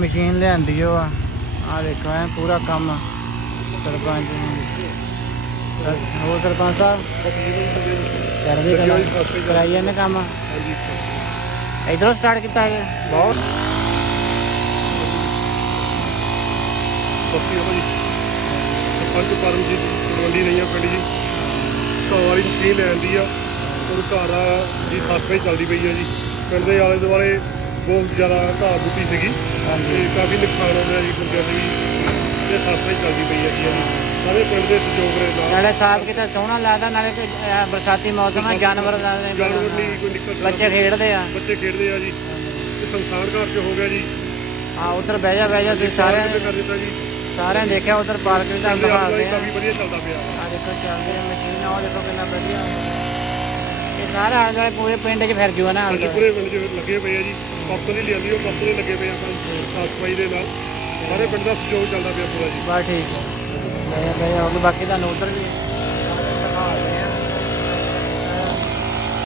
Machine ਲਿਆਂਦੀ ਉਹ ਆ। ਆ ਦੇਖੋ, ਐ ਪੂਰਾ ਕੰਮ ਸਰਪੰਚ ਹੋਰ ਸਰਪੰਚ ਸਾਹਿਬ? ਕਰਦੇ ਕਲਾ। ਕਰਾਈ ਇਹਨੇ ਕੰਮ? ਇਧਰੋਂ ਸਟਾਰਟ ਕੀਤਾ ਹੈ ਬਹੁਤ। ਸਸਤੀ ਹੋ ਜੀ। ਸਰਪੰਚ ਪਰਮਜੀਤ ਤਲਵੰਡੀ ਨਹੀਂ ਆ ਪਿੰਡ ਜੀ। ਵਾਲੀ ਮਸ਼ੀਨ ਲੈਂਦੀ ਆ। ਉਹ ਘਰ ਆ, ਜੀ ਸਾਫਾਈ ਚੱਲਦੀ ਪਈ ਆ ਜੀ। ਪਿੰਡ ਦੇ ਆਲੇ ਦੁਆਲੇ ਬਹੁਤ ਜ਼ਿਆਦਾ ਘਾਹ ਬੁੱਟੀ ਸੀਗੀ। ਹਾਂਜੀ। ਤੇ ਕਾਫੀ ਨੁਕਸਾਨ ਹੋ ਗਿਆ ਜੀ ਬੰਦਿਆਂ ਦੇ ਵੀ। ਤੇ ਸਾਫਾਈ ਚੱਲਦੀ ਪਈ ਆ ਜੀ ਇਹਦੀ। ਸਾਰੇ ਪਿੰਡ ਦੇ ਸਹਿਯੋਗ ਦੇ ਨਾਲ। ਨਾਲੇ ਸਾਫ਼ ਕੀਤਾ ਸੋਹਣਾ ਲੱਗਦਾ ਨਾਲੇ ਕੋਈ, ਅਹ, ਬਰਸਾਤੀ ਮੌਸਮ ਹੈ ਜਾਨਵਰ ਨਾਲੇ ਜਾਨਵਰ ਨਹੀਂ ਕੋਈ ਨਿਕਲ ਬੱਚੇ ਖੇਡਦੇ ਆ। ਬੱਚੇ ਖੇਡਦੇ ਆ ਜੀ। ਤੇ ਸੰਸਾਰ ਘਰ ਚ ਹੋ ਗਿਆ ਜੀ। ਹਾਂ ਉਧਰ ਬਹਿ ਜਾ ਬਹਿ ਜਾ ਤੁਸੀਂ ਸਾਰਿਆਂ ਕਿਤੇ ਕਰ ਦਿੱਤਾ ਜੀ। ਸਾਰਿਆਂ ਨੇ ਦੇਖਿਆ ਉਧਰ ਪਾਰਕ ਵੀ ਦੁਆਲੇ ਆ। ਵਧੀਆ ਚੱਲਦਾ ਪਿਆ। ਆ ਦੇਖੋ ਚੱਲਦੀ ਹੈ ਮਸ਼ੀਨ ਉਹ ਦੇਖੋ ਕਿੰਨਾ ਵਧੀਆ। ਸਾਰਾ ਆਲੇ ਦੁਆਲੇ ਪੂਰੇ ਪਿੰਡ 'ਚ ਫਿਰ ਜੂਆ ਨਾ ਆਲੇ ਅੱਜ ਦੁਆਲੇ। ਪੂਰੇ ਪਿੰਡ 'ਚ ਲੱਗੇ ਪਏ ਆ ਜੀ। ਪਰਸੋਂ ਦੀ ਲਿਆਂਦੀ ਉਹ ਪਰਸੋਂ ਦੇ ਲੱਗੇ ਪਏ ਆ ਆਪਾਂ ਸਾਫ਼ ਸਫ਼ਾਈ ਦੇ ਨਾਲ। ਸਾਰੇ ਪਿੰਡ ਦਾ ਸਹਿਯੋਗ ਚੱਲਦਾ ਪਿਆ ਪੂਰਾ ਜੀ। ਬਸ ਠੀਕ ਹੈ। ਬਾਕੀ ਤੁਹਾਨੂੰ ਉਧਰ ਵੀ